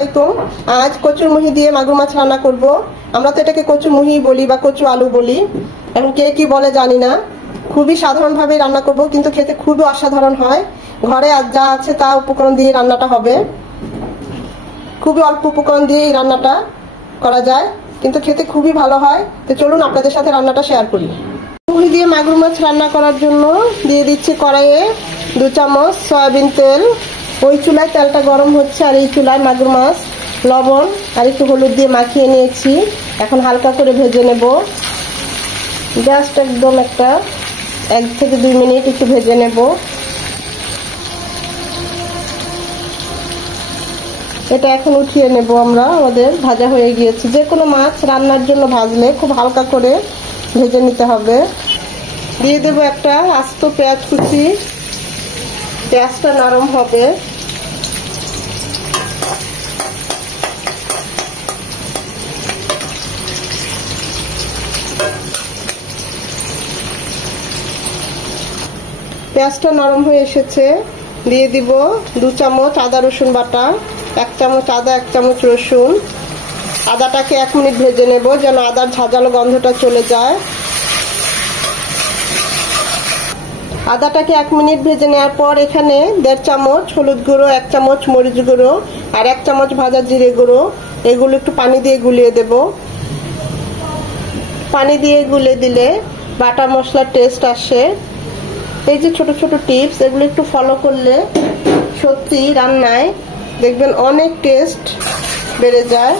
आज কচুরমুহি দিয়ে মাগুর মাছ রান্না করব। আমরা তো এটাকে কচুরমুহি বলি বা কচু আলু বলি, এখন কে কি বলে জানি না। খুবই সাধারণভাবে রান্না করব, কিন্তু খেতে খুবই অসাধারণ হয়। ঘরে যা আছে তা উপকরণ দিয়ে রান্নাটা হবে। খুবই অল্প উপকরণ দিয়ে এই রান্নাটা করা যায়, কিন্তু খেতে খুবই ভালো হয়। তো চলুন আপনাদের সাথে রান্নাটা শেয়ার করি। মুহি দিয়ে মাগুর মাছ রান্না করার জন্য দিয়ে দিচ্ছি কড়াইয়ে 2 চামচ সয়াবিন তেল। ওই চুলায় তেলটা গরম হচ্ছে, আর এই চুলায় মাগুর মাছ লবণ আর একটু হলুদ দিয়ে মাখিয়ে নিয়েছি। এখন হালকা করে ভেজে নেব, জাস্ট একদম 1 থেকে 2 মিনিট একটু ভেজে নেব। এটা এখন উঠিয়ে নেব আমরা। আমাদের ভাজা হয়ে গিয়েছে। যে কোনো মাছ রান্নার জন্য ভাজলে খুব হালকা করে ভেজে নিতে হবে। দিয়ে দেব একটা আস্ত পেঁয়াজ কুচি, পেঁয়াজটা নরম হবে। পেঁয়াজটা নরম হয়ে এসেছে, দিয়ে দিব 2 চামচ আদা রসুন বাটা, 1 চামচ আদা 1 চামচ রসুন। আদাটাকে 1 মিনিট ভেজে নেব, যেন আদার ঝাঁঝালো গন্ধটা চলে যায়। আদাটাকে 1 মিনিট ভেজে নেওয়ার পর এখানে 1.5 চামচ হলুদ গুঁড়ো, 1 চামচ মরিচ গুঁড়ো আর 1 চামচ ভাজা জিরে গুঁড়ো, এগুলো একটু পানি দিয়ে গুলিয়ে দেব। পানি দিয়ে গুলিয়ে দিলে বাটা মশলার টেস্ট আসে। এই যে ছোট ছোট টিপস, এগুলো একটু ফলো করলে সত্যি রান্নায় দেখবেন অনেক টেস্ট বেড়ে যায়।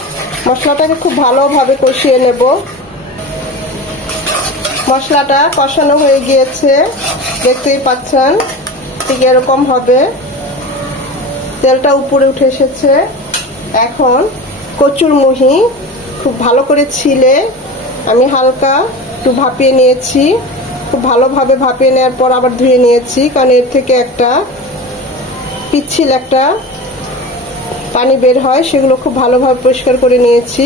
মশলাটাকে খুব ভালোভাবে কষিয়ে নেব। মশলাটা কষানো হয়ে গিয়েছে, দেখতেই পাচ্ছেন, ঠিক এরকম হবে। তেলটা উপরে উঠে এসেছে। এখন কচুরমুহি খুব ভালো করে ছিলে আমি হালকা একটু ভাপিয়ে নিয়েছি। খুব ভালোভাবে ভাপিয়ে নেওয়ার পর আবার ধুয়ে নিয়েছি, কারণ এর থেকে পিচ্ছিল পানি বের হয়। সেগুলো খুব ভালোভাবে পরিষ্কার করে নিয়েছি।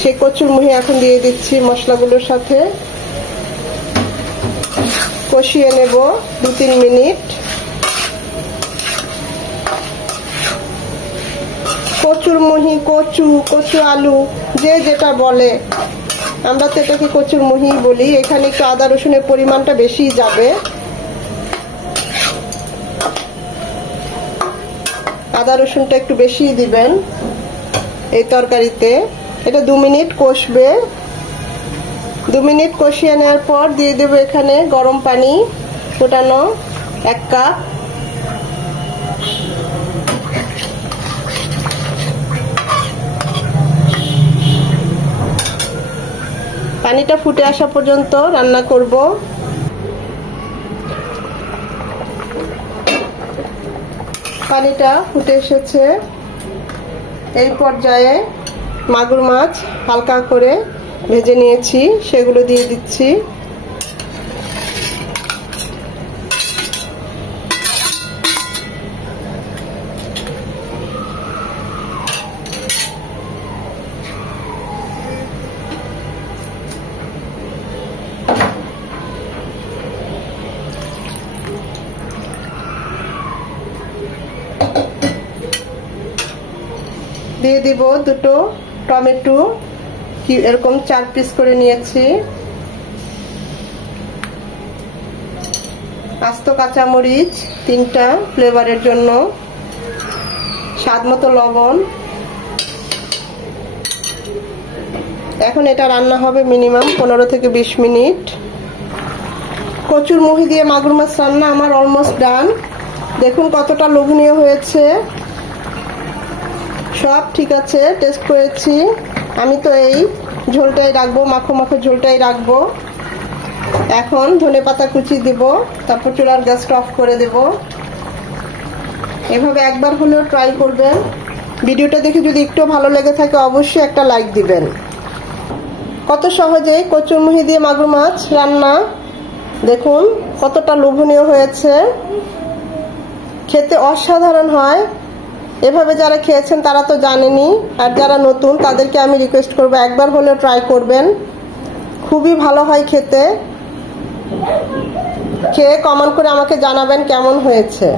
সেই কচুরমুহি এখন দিয়ে দিচ্ছি মশলাগুলোর সাথে, কষিয়ে নেব 2-3 মিনিট। কচুরমুহি, কচু আলু, যে যেটা বলে, আমরা তো এটাকে কচুরমুহি বলি। এখানে একটু আদা রসুনের পরিমাণটা বেশি যাবে। আদা রসুনটা একটু বেশি দিবেন এই তরকারিতে। এটা 2 মিনিট কষবে। 2 মিনিট কষিয়ে নেওয়ার পর দিয়ে দেব এখানে গরম পানি ফোটানো 1 কাপ। পানিটা ফুটে আসা পর্যন্ত রান্না করব। পানিটা ফুটে এসেছে। এই পর্যায়ে মাগুর মাছ হালকা করে ভেজে নিয়েছি, সেগুলো দিয়ে দিচ্ছি। দিয়ে দিব 2 টমেটো, এরকম 4 পিস করে নিয়েছি। আস্ত কাঁচামরিচ 3টা ফ্লেভারের জন্য, স্বাদ মতো লবণ। এখন এটা রান্না হবে মিনিমাম 15 থেকে 20 মিনিট। কচুরমুহি দিয়ে মাগুর মাছ রান্না আমার অলমোস্ট ডান। দেখুন কতটা লোভনীয় হয়েছে। সব ঠিক আছে, টেস্ট করেছি। আমি তো এই ঝোলটাই রাখবো, মাখো মাখো ঝোলটাই রাখবো। এখন ধনেপাতা কুচি দিব, তারপর চুলার গ্যাসটা অফ করে দেব। এভাবে একবার হলেও ট্রাই করবেন। ভিডিওটা দেখে যদি একটু ভালো লেগে থাকে অবশ্যই একটা লাইক দিবেন। কত সহজেই কচুরমুহি দিয়ে মাগুর মাছ রান্না, দেখুন কতটা লোভনীয় হয়েছে। খেতে অসাধারণ হয়। এভাবে যারা খেয়েছেন তারা তো জানেনই, আর যারা নতুন তাদেরকে আমি রিকোয়েস্ট করব একবার হলেও ট্রাই করবেন। খুবই ভালো হয় খেতে। খেয়ে কমেন্ট করে আমাকে জানাবেন কেমন হয়েছে।